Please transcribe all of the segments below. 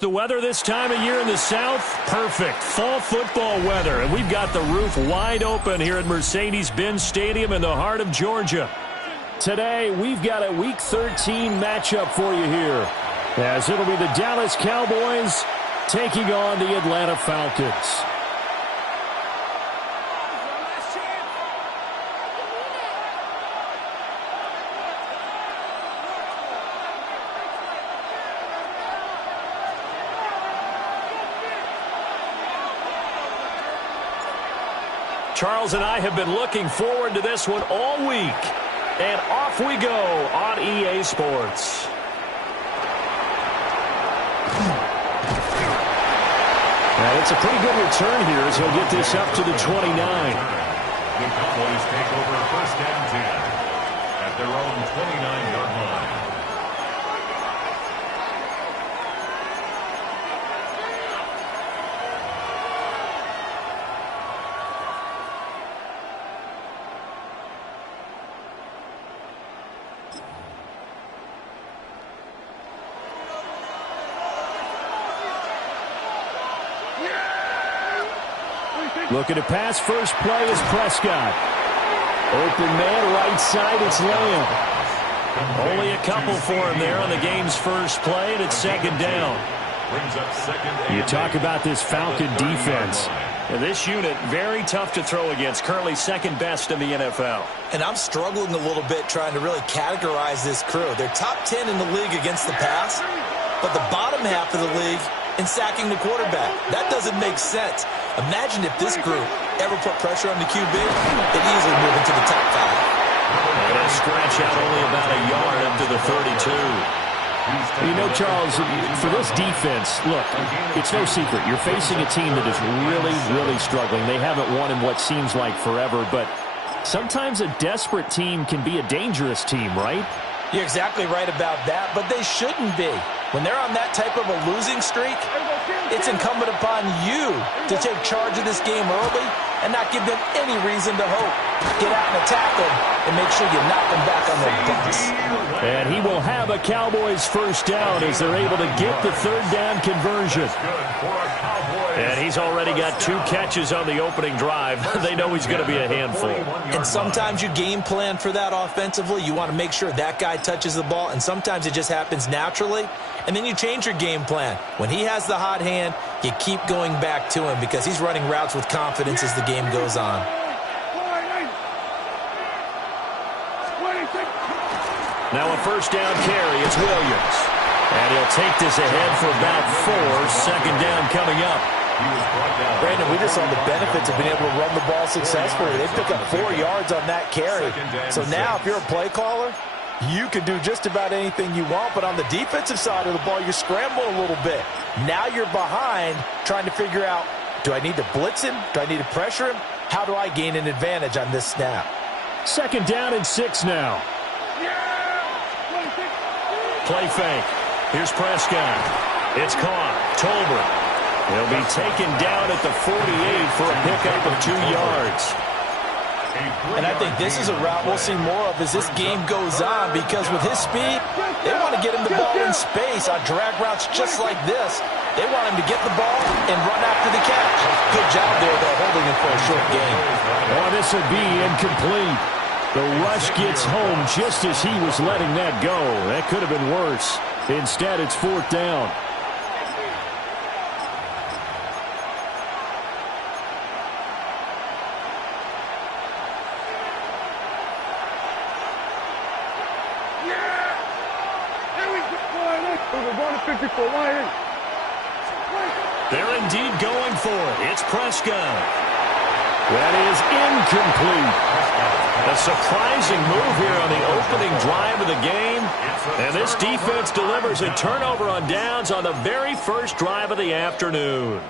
The weather this time of year in the South, perfect. Fall football weather, and we've got the roof wide open here at Mercedes-Benz Stadium in the heart of Georgia. Today, we've got a Week 13 matchup for you here, as it'll be the Dallas Cowboys taking on the Atlanta Falcons. Charles and I have been looking forward to this one all week. And off we go on EA Sports. And it's a pretty good return here as he'll get this up to the 29. The Cowboys take over first and 10 at their own 29-yard line. Looking to pass, first play is Prescott. Open man, right side, it's Lamb. Only a couple for him there on the game's first play, and it's second down. You talk about this Falcon defense. This unit, very tough to throw against, currently second best in the NFL. And I'm struggling a little bit trying to really categorize this crew. They're top 10 in the league against the pass, but the bottom half of the league in sacking the quarterback. That doesn't make sense. Imagine if this group ever put pressure on the QB, they'd easily move into the top 5. And a scratch out only about a yard up to the 32. You know, Charles, for this defense, look, it's no secret. You're facing a team that is really, really struggling. They haven't won in what seems like forever, but sometimes a desperate team can be a dangerous team, right? You're exactly right about that, but they shouldn't be. When they're on that type of a losing streak, it's incumbent upon you to take charge of this game early and not give them any reason to hope. Get out and attack them and make sure you knock them back on their butts. And he will have a Cowboys first down as they're able to get the third down conversion. And he's already got 2 catches on the opening drive. They know he's going to be a handful. And sometimes you game plan for that offensively. You want to make sure that guy touches the ball, and sometimes it just happens naturally. And then you change your game plan. When he has the hot hand, you keep going back to him because he's running routes with confidence as the game goes on. Now a first down carry, it's Williams. And he'll take this ahead for about 4. Second down coming up. Brandon, we just saw the benefits of being able to run the ball successfully. They pick up 4 yards on that carry. So now if you're a play caller, you can do just about anything you want, but on the defensive side of the ball, you're scrambling a little bit. Now you're behind trying to figure out, do I need to blitz him? Do I need to pressure him? How do I gain an advantage on this snap? Second down and 6 now. Play fake. Here's Prescott. It's caught. Tolbert. He'll be taken down at the 48 for a pickup of 2 yards. And I think this is a route we'll see more of as this game goes on, because with his speed, they want to get him the ball in space on drag routes just like this. They want him to get the ball and run after the catch. Good job there, though, holding him for a short game. Oh, this will be incomplete. The rush gets home just as he was letting that go. That could have been worse. Instead, it's 4th down. They're indeed going for it. It's Prescott. That is incomplete. A surprising move here on the opening drive of the game. And this defense delivers a turnover on downs on the very first drive of the afternoon.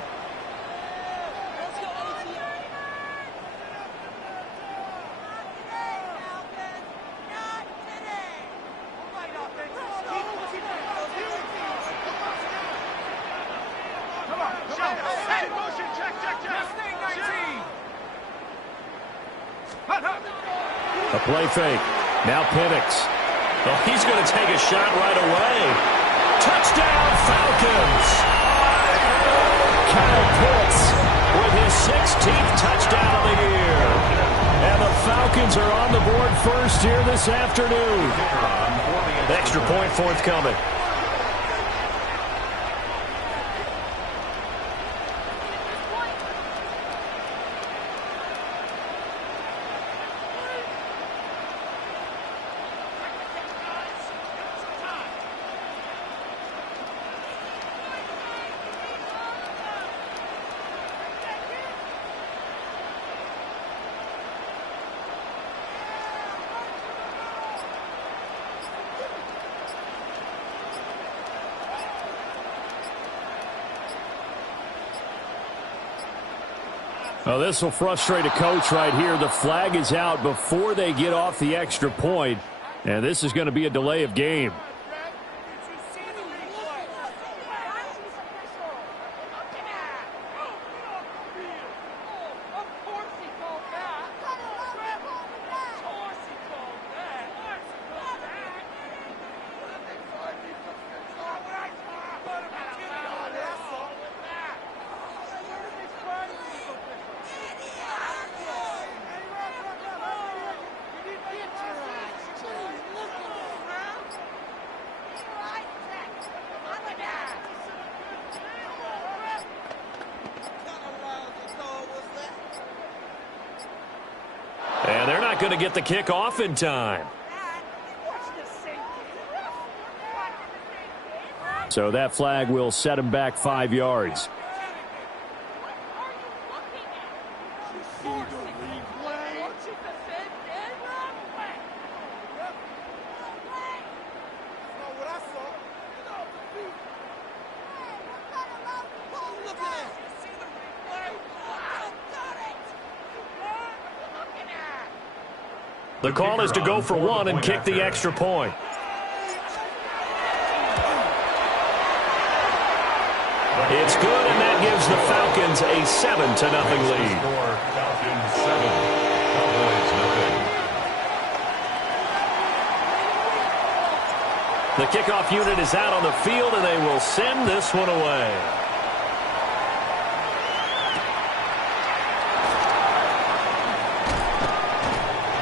A play fake. Now Penix. Oh, he's going to take a shot right away. Touchdown, Falcons! Kyle Pitts with his 16th touchdown of the year. And the Falcons are on the board first here this afternoon. Extra point forthcoming. Well, this will frustrate a coach right here. The flag is out before they get off the extra point, and this is going to be a delay of game. And they're not going to get the kick off in time. So that flag will set him back 5 yards. The call is to go for one and kick the extra point. It's good, and that gives the Falcons a 7-0 lead. The kickoff unit is out on the field, and they will send this one away.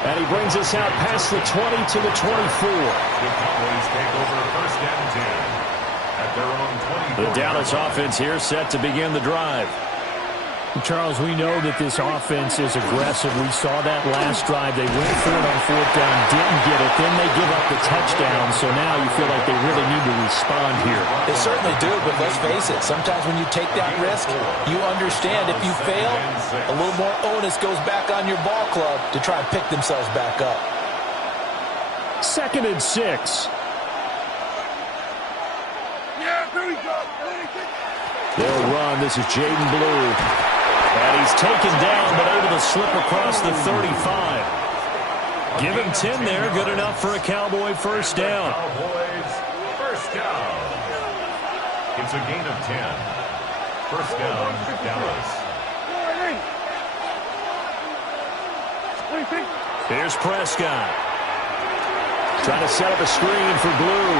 And he brings us out past the 20 to the 24. The Cowboys take over first and 10 at their own 24. The Dallas offense here set to begin the drive. Charles, we know that this offense is aggressive. We saw that last drive. They went for it on fourth down, didn't get it. Then they give up the touchdown. So now you feel like they really need to respond here. They certainly do, but let's face it. Sometimes when you take that risk, you understand if you fail, a little more onus goes back on your ball club to try and pick themselves back up. 2nd and 6. They'll run. This is Jaden Blue. And he's taken down, but able to slip across the 35. Give him 10 there. Good enough for a Cowboy first down. Cowboys first down. It's a gain of 10. First down, Dallas. Here's Prescott. Trying to set up a screen for Blue.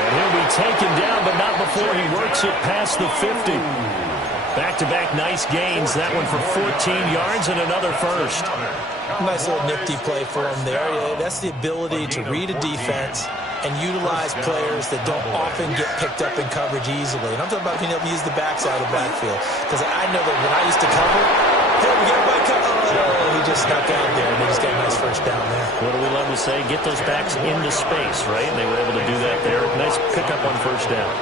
And he'll be taken down, but not before he works it past the 50. Back-to-back nice gains. That one for 14 yards and another first. Nice little nifty play for him there. That's the ability to read a defense and utilize players that don't often get picked up in coverage easily. And I'm talking about being able to use the backside of the backfield. Because I know that when I used to cover, hey, we got a white cover. Oh, he just snuck out there, and they just got a nice first first down there. What do we love to say? Get those backs into space, right? And they were able to do that there. Nice pickup on first down.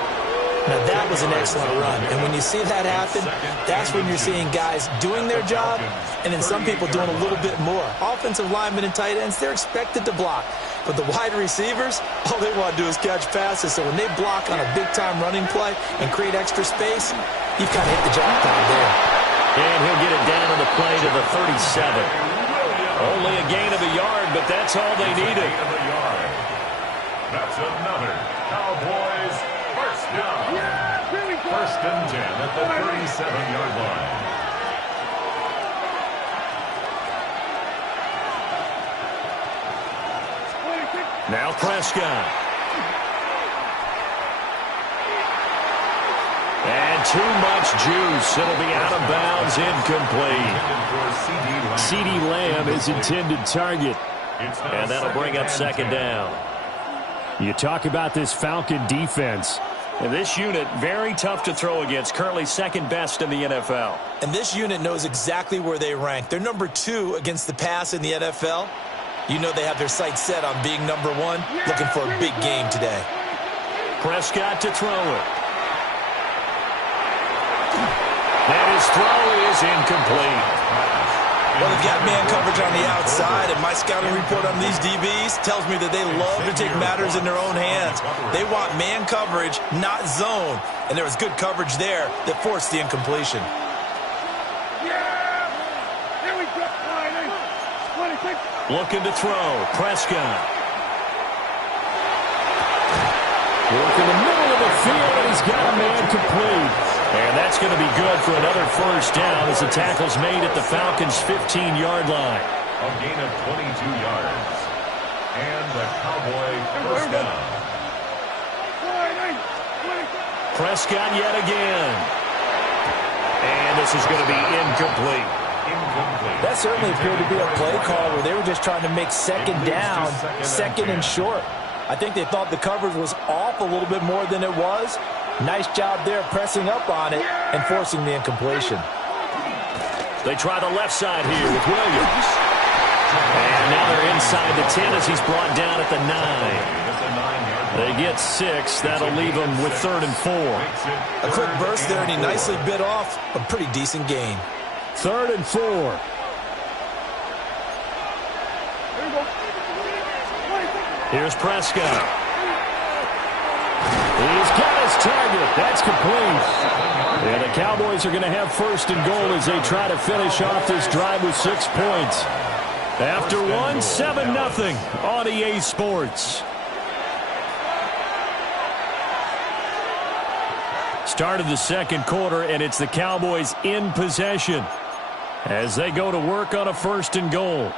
Now, that was an excellent run. And when you see that happen, that's when you're seeing guys doing their job and then some people doing a little bit more. Offensive linemen and tight ends, they're expected to block. But the wide receivers, all they want to do is catch passes. So when they block on a big-time running play and create extra space, you've kind of hit the jackpot there. And he'll get it down on the play to the 37. Only a gain of a yard, but that's all they needed. That's another Cowboys first down. First and 10 at the 37-yard line. Now Prescott. And too much juice. It'll be out of bounds, incomplete. CeeDee Lamb is intended target. And that'll bring up second down. You talk about this Falcon defense. And this unit, very tough to throw against. Currently second best in the NFL. And this unit knows exactly where they rank. They're number 2 against the pass in the NFL. You know they have their sights set on being number 1, looking for a big game today. Prescott to throw it. And his throw is incomplete. Well, they've got man coverage on the outside, and my scouting report on these DBs tells me that they love to take matters in their own hands. They want man coverage, not zone. And there was good coverage there that forced the incompletion. Looking to throw. Prescott. Working the middle of the field, and he's got a man complete. And that's going to be good for another first down as the tackle's made at the Falcons' 15-yard line. A gain of 22 yards. And the Cowboy first down. Prescott yet again. And this is going to be incomplete. That certainly appeared to be a play call where they were just trying to make second down, second and short. I think they thought the coverage was off a little bit more than it was. Nice job there pressing up on it and forcing the incompletion. They try the left side here with Williams. And now they're inside the 10 as he's brought down at the 9. They get 6. That'll leave them with 3rd and 4. A quick burst there, and he nicely bit off a pretty decent gain. 3rd and 4. Here's Prescott. He's got his target. That's complete. And the Cowboys are going to have 1st and goal as they try to finish off this drive with 6 points. After 7-0 on EA Sports. Start of the second quarter, and it's the Cowboys in possession as they go to work on a 1st and goal.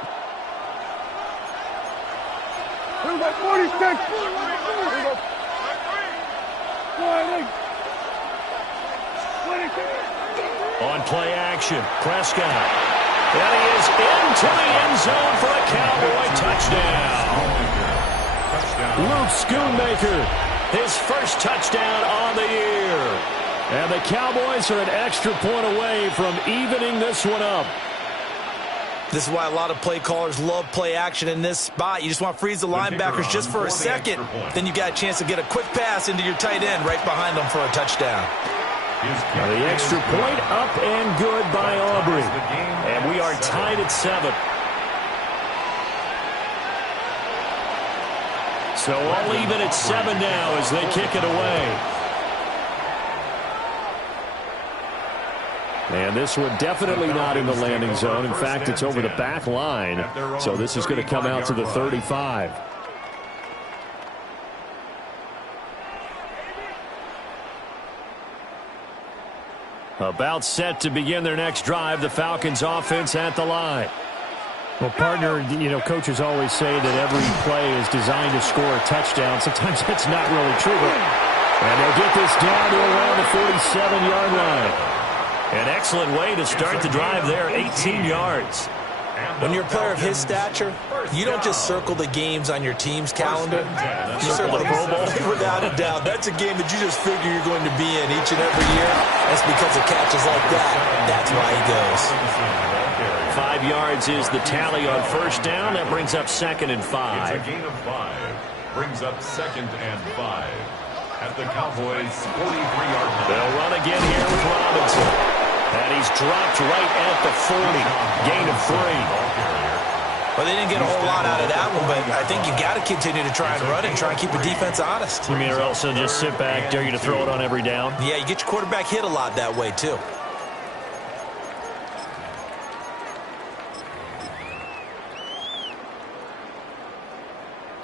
On play action, Prescott. And he is into the end zone for a Cowboy touchdown. Luke Schoonmaker, his first touchdown on the year. And the Cowboys are an extra point away from evening this one up. This is why a lot of play callers love play action in this spot. You just want to freeze the linebackers just for a second. Then you got a chance to get a quick pass into your tight end right behind them for a touchdown. Now the extra point up and good by Aubrey. And we are tied at 7. So all even at 7 now as they kick it away. And this one definitely not in the landing zone. In fact, it's over the back line. So this is going to come out to the 35. About set to begin their next drive, the Falcons offense at the line. Well, partner, you know, coaches always say that every play is designed to score a touchdown. Sometimes that's not really true. And they'll get this down to around the 47-yard line. An excellent way to start the drive there, 18 yards. When you're a player of his stature, you don't just circle the games on your team's calendar. You circle the Pro Bowl. Without a doubt. That's a game that you just figure you're going to be in each and every year. That's because of catches like that. That's why he goes. 5 yards is the tally on first down. That brings up 2nd and 5. It's a gain of 5. Brings up 2nd and 5. At the Cowboys' 43-yard line. They'll run again here with Robinson. And he's dropped right at the 40. Gain of 3. Well, they didn't get a whole lot out of that one, but I think you got to continue to try and run and try and keep the defense honest. You mean or else they'll just sit back, dare you to throw it on every down? Yeah, you get your quarterback hit a lot that way, too.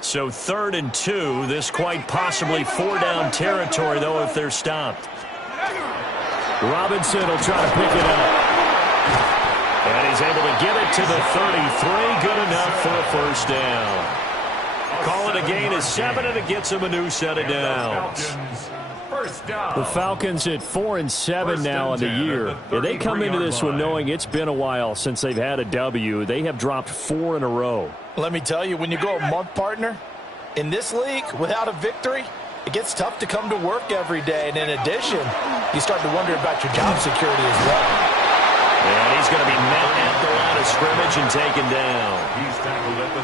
So 3rd and 2. This quite possibly 4-down territory, though, if they're stopped. Robinson will try to pick it up. And he's able to get it to the 33. Good enough for a first down. Call it a gain of 7, and it gets him a new set of downs. The Falcons at 4-7 now on the year. They come into this one knowing it's been a while since they've had a W. They have dropped 4 in a row. Let me tell you, when you go a month, partner, in this league, without a victory, it gets tough to come to work every day. And in addition, you start to wonder about your job security as well. And he's going to be met at the line of scrimmage and taken down. He's tackled at the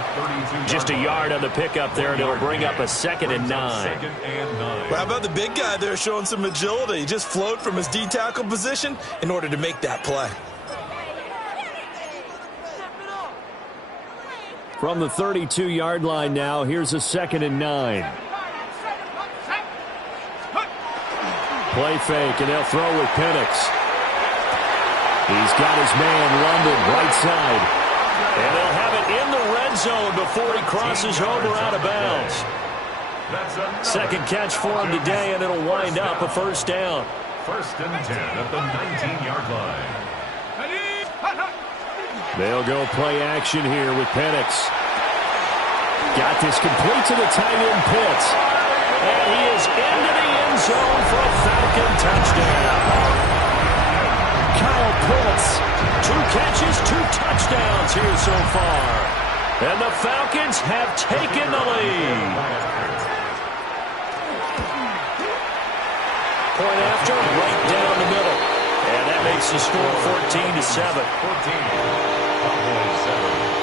32. Just a yard on the pickup there, and it'll bring up a 2nd and 9. Well, how about the big guy there showing some agility? He just flowed from his D-tackle position in order to make that play. From the 32-yard line now, here's a 2nd and 9. Play fake, and they'll throw with Penix. He's got his man, London, right side. And they'll have it in the red zone before he crosses over out of bounds. 2nd catch for him today, and it'll wind up a first down. 1st and 10 at the 19-yard line. They'll go play action here with Penix. Got this complete to the tight end Pitts. And he is into the end zone for a Falcon touchdown. Kyle Pitts, 2 catches, 2 touchdowns here so far. And the Falcons have taken the lead. Point after, right down the middle. And that makes the score 14-7. 14. Cowboys 7.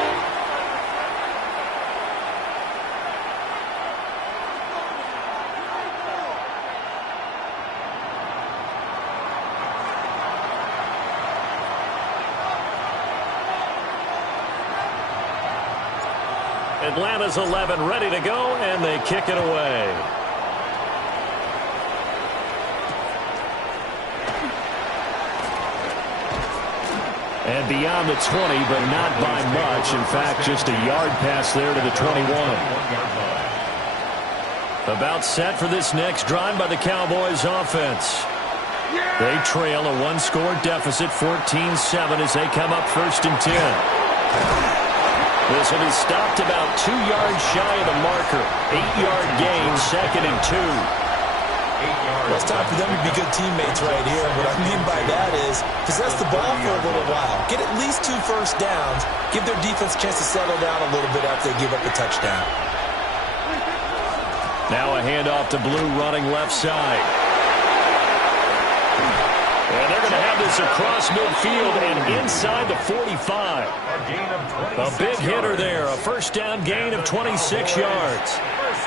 Atlanta's 11 ready to go, and they kick it away. And beyond the 20, but not by much. In fact, just a yard pass there to the 21. About set for this next drive by the Cowboys offense. They trail a 1-score deficit, 14-7, as they come up 1st and 10. This will be stopped about 2 yards shy of the marker. 8-yard gain, 2nd and 2. Well, it's time for them to be good teammates right here. What I mean by that is possess the ball for a little while. Get at least 2 first downs. Give their defense a chance to settle down a little bit after they give up a touchdown. Now a handoff to Blue running left side. And they're going to have this across midfield and inside the 45. A big hitter there, a first down gain of 26 yards.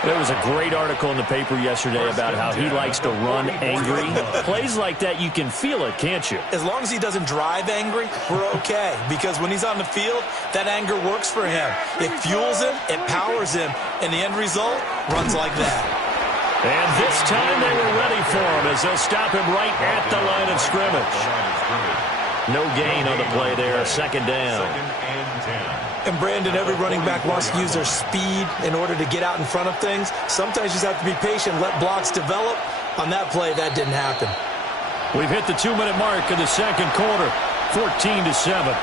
There was a great article in the paper yesterday about how he likes to run angry. Plays like that, you can feel it, can't you? As long as he doesn't drive angry, we're okay. Because when he's on the field, that anger works for him. It fuels him, it powers him, and the end result runs like that. And this time they were ready for him as they'll stop him right at the line of scrimmage. No gain on the play there, 2nd down. 2nd and 10. And Brandon, every running back wants to use their speed in order to get out in front of things. Sometimes you just have to be patient, let blocks develop. On that play, that didn't happen. We've hit the 2-minute mark in the 2nd quarter, 14-7.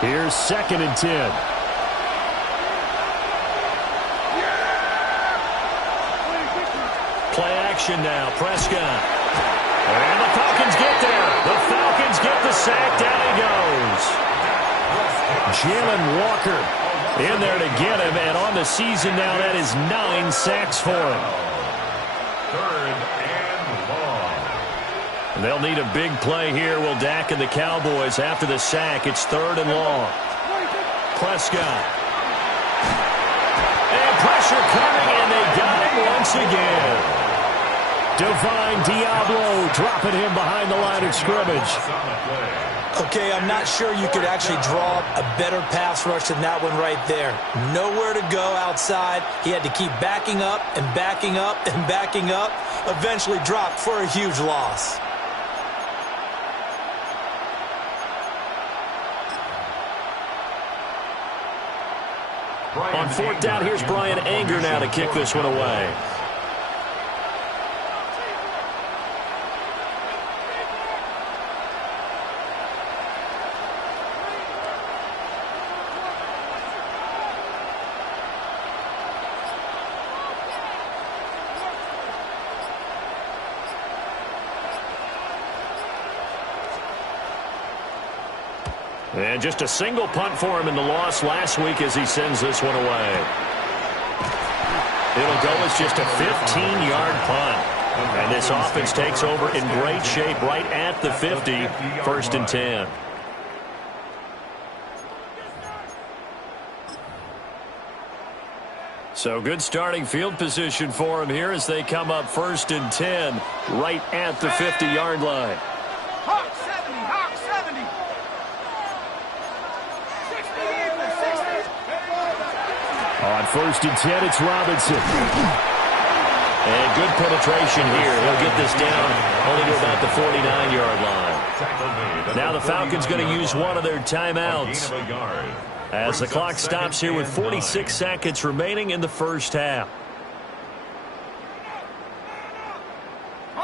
Here's 2nd and 10. Play action now, Prescott. And the Falcons get there. The Falcons get the sack. Down he goes. Jalen Walker in there to get him. And on the season now, that is 9 sacks for him. 3rd and long. They'll need a big play here. Will Dak and the Cowboys after the sack. It's 3rd and long. Prescott. And pressure coming, and they got him once again. Divine Diablo dropping him behind the line of scrimmage. Okay, I'm not sure you could actually draw a better pass rush than that one right there. Nowhere to go outside. He had to keep backing up and backing up and backing up. Eventually dropped for a huge loss. On 4th down, here's Brian Anger now to kick this one away. And just a single punt for him in the loss last week as he sends this one away. It'll go as just a 15-yard punt. And this offense takes over in great shape right at the 50, 1st and 10. So good starting field position for him here as they come up 1st and 10 right at the 50-yard line. Hawk 70, Hawk 70. 60, 60. On 1st and 10, it's Robinson. And good penetration here. He'll get this down only to about the 49-yard line. Now the Falcons going to use one of their timeouts as the clock stops here with 46 seconds remaining in the first half.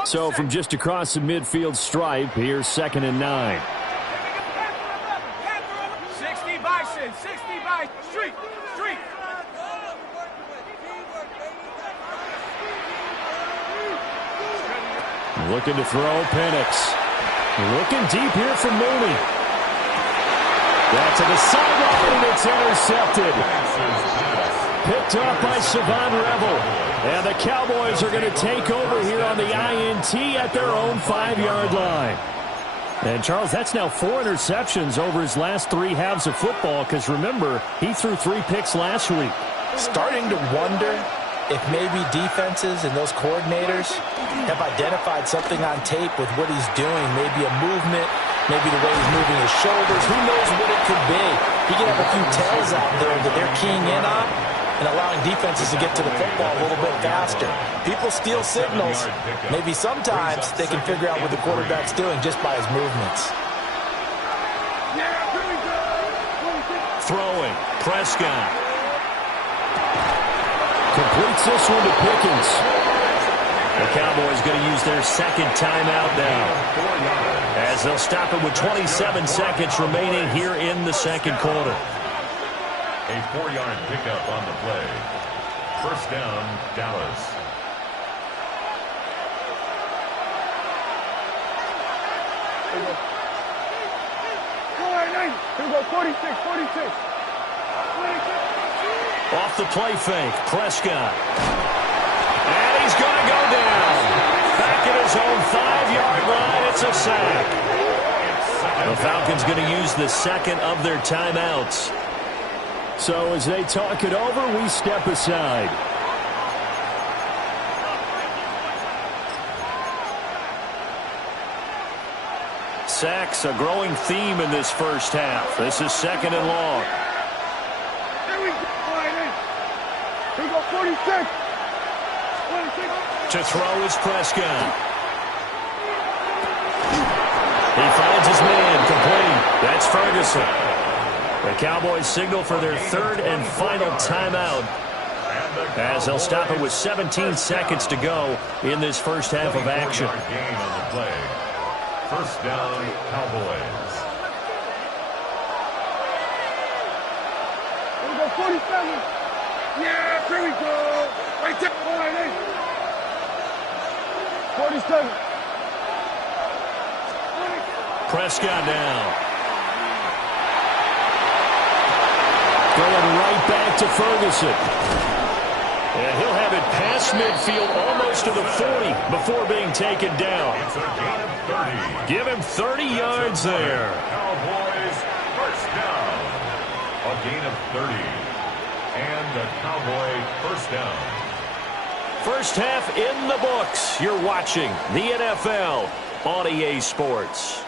So from just across the midfield stripe, here's 2nd and 9. 60 Bison, 60 Bison. Street, street. Looking to throw, Penix. Looking deep here from Mooney. That's to the sideline, and it's intercepted. Picked up by Savon Revel. And the Cowboys are going to take over here on the INT at their own 5-yard line. And, Charles, that's now 4 interceptions over his last 3 halves of football because, remember, he threw 3 picks last week. Starting to wonder if maybe defenses and those coordinators have identified something on tape with what he's doing, maybe a movement, maybe the way he's moving his shoulders. Who knows what it could be? He can have a few tells out there that they're keying in on and allowing defenses to get to the football a little bit faster. People steal signals. Maybe sometimes they can figure out what the quarterback's doing just by his movements. Throwing, Prescott. Completes this one to Pickens. The Cowboys going to use their 2nd timeout now as they'll stop it with 27 seconds remaining here in the 2nd quarter. A 4-yard pickup on the play. 1st down, Dallas. Here we go, 46, 46. Off the play fake, Prescott. And he's going to go down. Back at his own 5-yard line, it's a sack. The Falcons going to use the 2nd of their timeouts. So as they talk it over, we step aside. Sacks, a growing theme in this first half. This is 2nd and long. Here we go, 46. To throw is Prescott. He finds his man, complete. That's Ferguson. The Cowboys signal for their 3rd and final timeout as they'll stop it with 17 seconds to go in this first half of action. Gain on the play. 1st down, Cowboys. Here we go, 47. Yeah, here we go. Right there. 47. Prescott now. Going right back to Ferguson. And he'll have it past midfield almost to the 40 before being taken down. It's a gain of 30. Give him 30 yards there. Cowboys first down. A gain of 30. And a Cowboy first down. First half in the books. You're watching the NFL on EA Sports.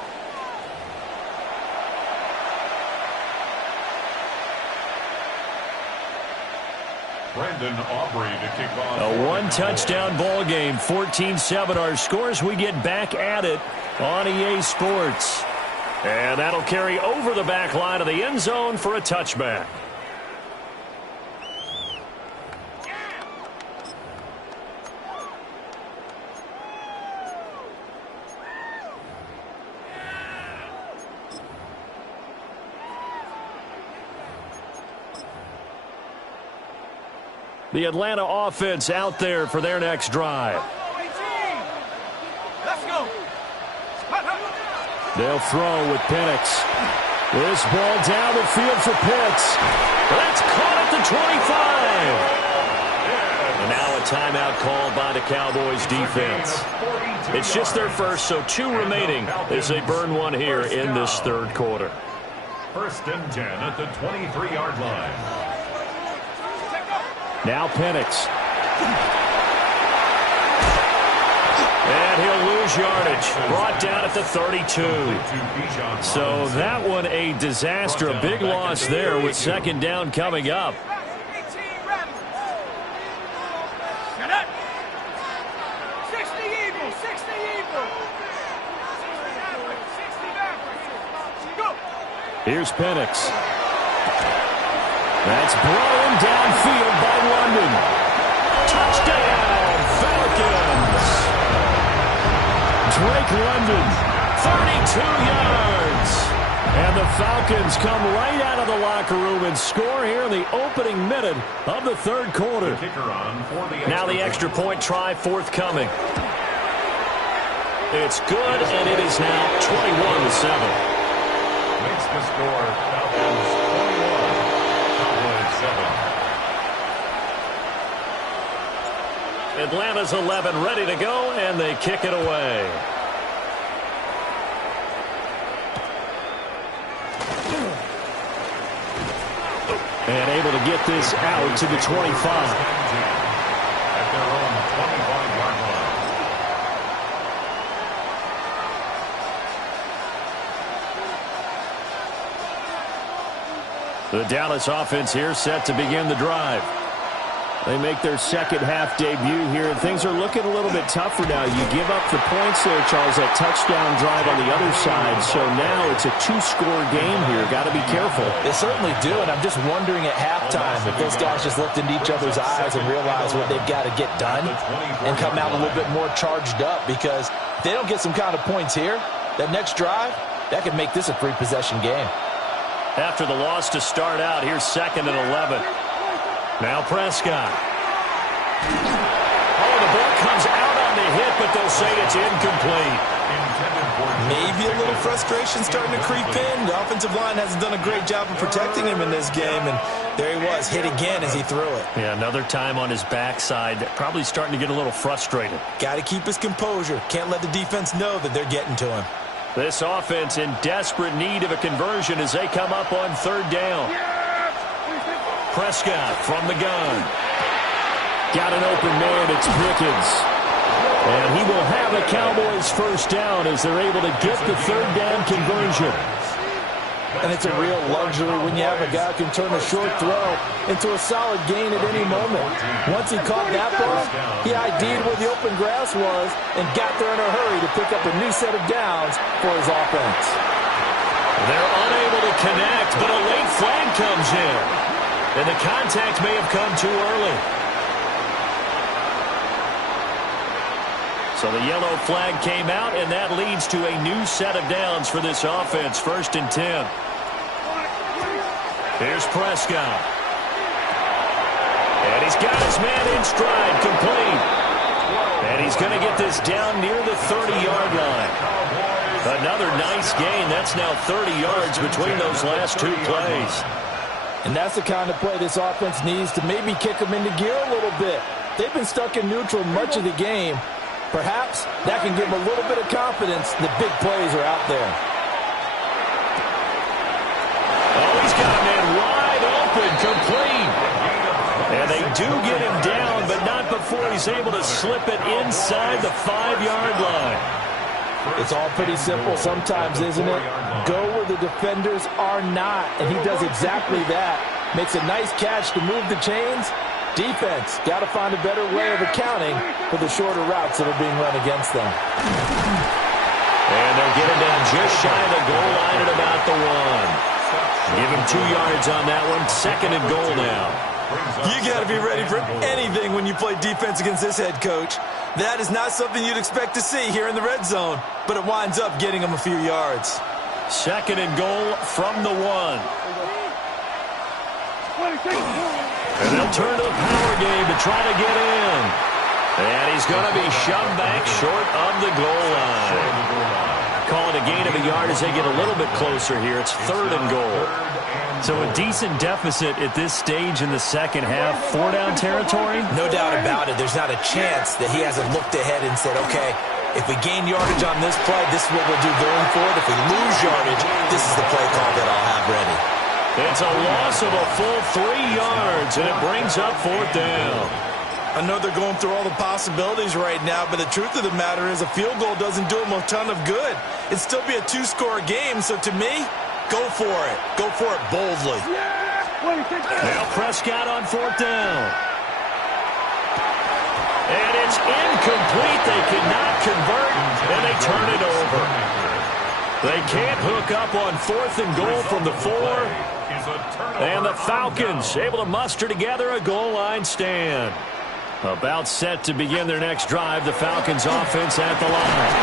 Brandon Aubrey to kick off. A one-touchdown ball game, 14-7 our scores. We get back at it on EA Sports. And that'll carry over the back line of the end zone for a touchback. The Atlanta offense out there for their next drive. They'll throw with Penix. This ball down the field for Pitts. That's caught at the 25. And now a timeout called by the Cowboys defense. It's just their first, so 2 remaining as they burn one here in this third quarter. First and 10 at the 23-yard line. Now Penix. And he'll lose yardage. Brought down at the 32. So that one a disaster. A big loss there with second down coming up. Here's Penix. That's blown downfield by London. Touchdown, Falcons. Drake London, 32 yards. And the Falcons come right out of the locker room and score here in the opening minute of the third quarter. Now the extra point try forthcoming. It's good, and it is now 21-7. Makes the score Falcons 21. Atlanta's 11 ready to go, and they kick it away. And able to get this out to the 25. At their own 25-yard line. The Dallas offense here set to begin the drive. They make their second half debut here, and things are looking a little bit tougher now. You give up the points there, Charles, that touchdown drive on the other side. So now it's a 2-score game here. Got to be careful. They certainly do, and I'm just wondering at halftime if those guys just looked into each other's eyes and realized what they've got to get done and come out a little bit more charged up, because if they don't get some kind of points here, that next drive, that could make this a 3-possession game. After the loss to start out, here's 2nd and 11. Now Prescott. Oh, the ball comes out on the hit, but they'll say it's incomplete. Maybe a little frustration starting to creep in. The offensive line hasn't done a great job of protecting him in this game, and there he was, hit again as he threw it. Yeah, another time on his backside, probably starting to get a little frustrated. Got to keep his composure. Can't let the defense know that they're getting to him. This offense in desperate need of a conversion as they come up on third down. Prescott from the gun. Got an open man, it's Pickens. And he will have a Cowboys first down as they're able to get the third down conversion. And it's a real luxury when you have a guy who can turn a short throw into a solid gain at any moment. Once he caught that ball, he ID'd where the open grass was and got there in a hurry to pick up a new set of downs for his offense. They're unable to connect, but a late flag comes in. And the contact may have come too early. So the yellow flag came out, and that leads to a new set of downs for this offense. 1st and 10. Here's Prescott. And he's got his man in stride, complete. And he's going to get this down near the 30-yard line. Another nice gain. That's now 30 yards between those last 2 plays. And that's the kind of play this offense needs to maybe kick them into gear a little bit. They've been stuck in neutral much of the game. Perhaps that can give them a little bit of confidence that big plays are out there. Oh, he's got a man wide open, complete. And they do get him down, but not before he's able to slip it inside the 5-yard line. It's all pretty simple sometimes, isn't it? Go where the defenders are not, and he does exactly that. Makes a nice catch to move the chains. Defense, got to find a better way of accounting for the shorter routes that are being run against them. And they'll get him down just shy of the goal line at about the 1. Give him 2 yards on that one. 2nd and goal now. You got to be ready for anything when you play defense against this head coach. That is not something you'd expect to see here in the red zone, but it winds up getting him a few yards. 2nd and goal from the 1. And they'll turn to the power game to try to get in. And he's going to be shoved back short of the goal line. Call it a gain of a yard as they get a little bit closer here. It's 3rd and goal. So a decent deficit at this stage in the second half. 4-down territory? No doubt about it. There's not a chance that he hasn't looked ahead and said, okay, if we gain yardage on this play, this is what we'll do going forward. If we lose yardage, this is the play call that I'll have ready. It's a loss of a full 3 yards, and it brings up 4th down. I know they're going through all the possibilities right now, but the truth of the matter is a field goal doesn't do them a ton of good. It'd still be a 2-score game, so to me, go for it. Go for it boldly. Now Prescott on 4th down. And it's incomplete. They cannot convert, and they turn it over. They can't hook up on 4th and goal from the 4. And the Falcons able to muster together a goal line stand. About set to begin their next drive, the Falcons offense at the line.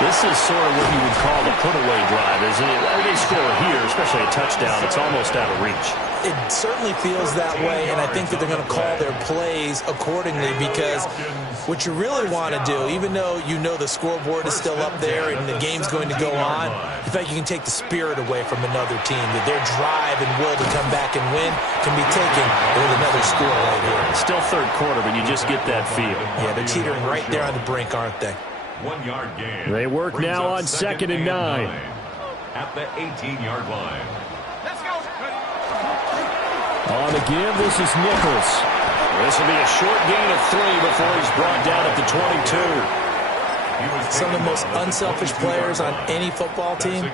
This is sort of what you would call a put-away drive, isn't it? They score here, especially a touchdown. It's almost out of reach. It certainly feels that way, and I think that they're going to call their plays accordingly because what you really want to do, even though you know the scoreboard is still up there and the game's going to go on, in fact, you can take the spirit away from another team, that their drive and will to come back and win can be taken with another score right here. It's still 3rd quarter, but you just get that feel. Yeah, they're teetering right there on the brink, aren't they? 1-yard gain. They work now on 2nd and 9. At the 18-yard line. On the give, this is Nichols. This will be a short gain of 3 before he's brought down at the 22. Some of the most unselfish players on any football team,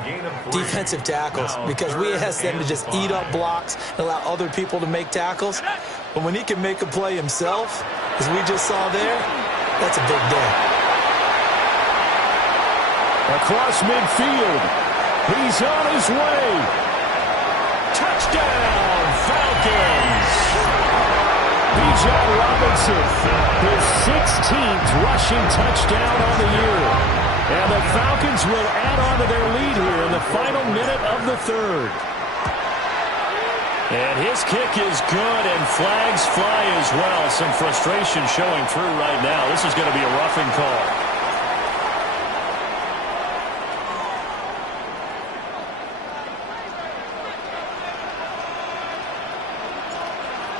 defensive tackles, because we ask them to just eat up blocks and allow other people to make tackles. But when he can make a play himself, as we just saw there, that's a big day. Across midfield. He's on his way. Touchdown, Falcons. Bijan Robinson, his 16th rushing touchdown on the year. And the Falcons will add on to their lead here in the final minute of the 3rd. And his kick is good, and flags fly as well. Some frustration showing through right now. This is going to be a roughing call.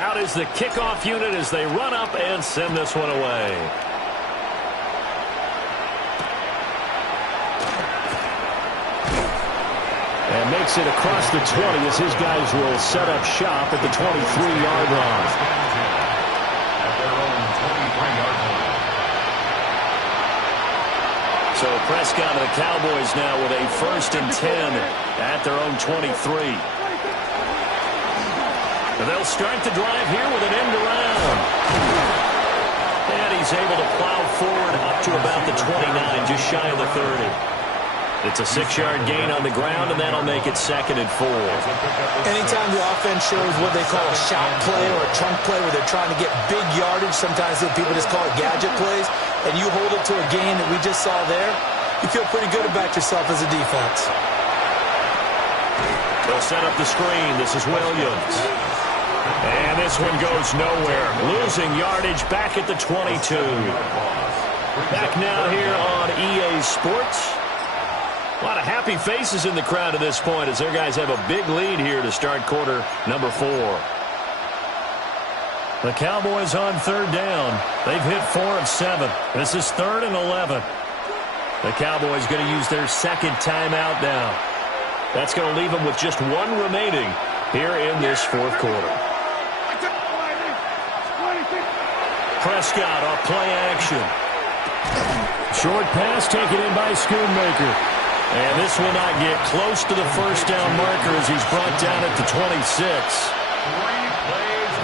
Out is the kickoff unit as they run up and send this one away. And makes it across the 20 as his guys will set up shop at the 23-yard line. So Prescott and the Cowboys now with a 1st and 10 at their own 23. And they'll start the drive here with an end around. And he's able to plow forward up to about the 29, just shy of the 30. It's a 6-yard gain on the ground, and that'll make it 2nd and 4. Anytime the offense shows what they call a shot play or a trunk play where they're trying to get big yardage, sometimes people just call it gadget plays, and you hold it to a gain that we just saw there, you feel pretty good about yourself as a defense. They'll set up the screen. This is Williams. And this one goes nowhere. Losing yardage back at the 22. Back now here on EA Sports. A lot of happy faces in the crowd at this point as their guys have a big lead here to start quarter number 4. The Cowboys on third down. They've hit 4 of 7. This is 3rd and 11. The Cowboys going to use their second timeout now. That's going to leave them with just 1 remaining here in this 4th quarter. Prescott off play action. Short pass taken in by Schoonmaker. And this will not get close to the first down marker as he's brought down at the 26.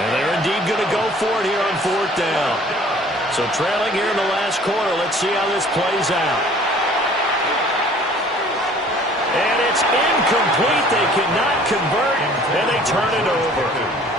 And they're indeed going to go for it here on 4th down. So trailing here in the last quarter. Let's see how this plays out. And it's incomplete. They cannot convert, and they turn it over.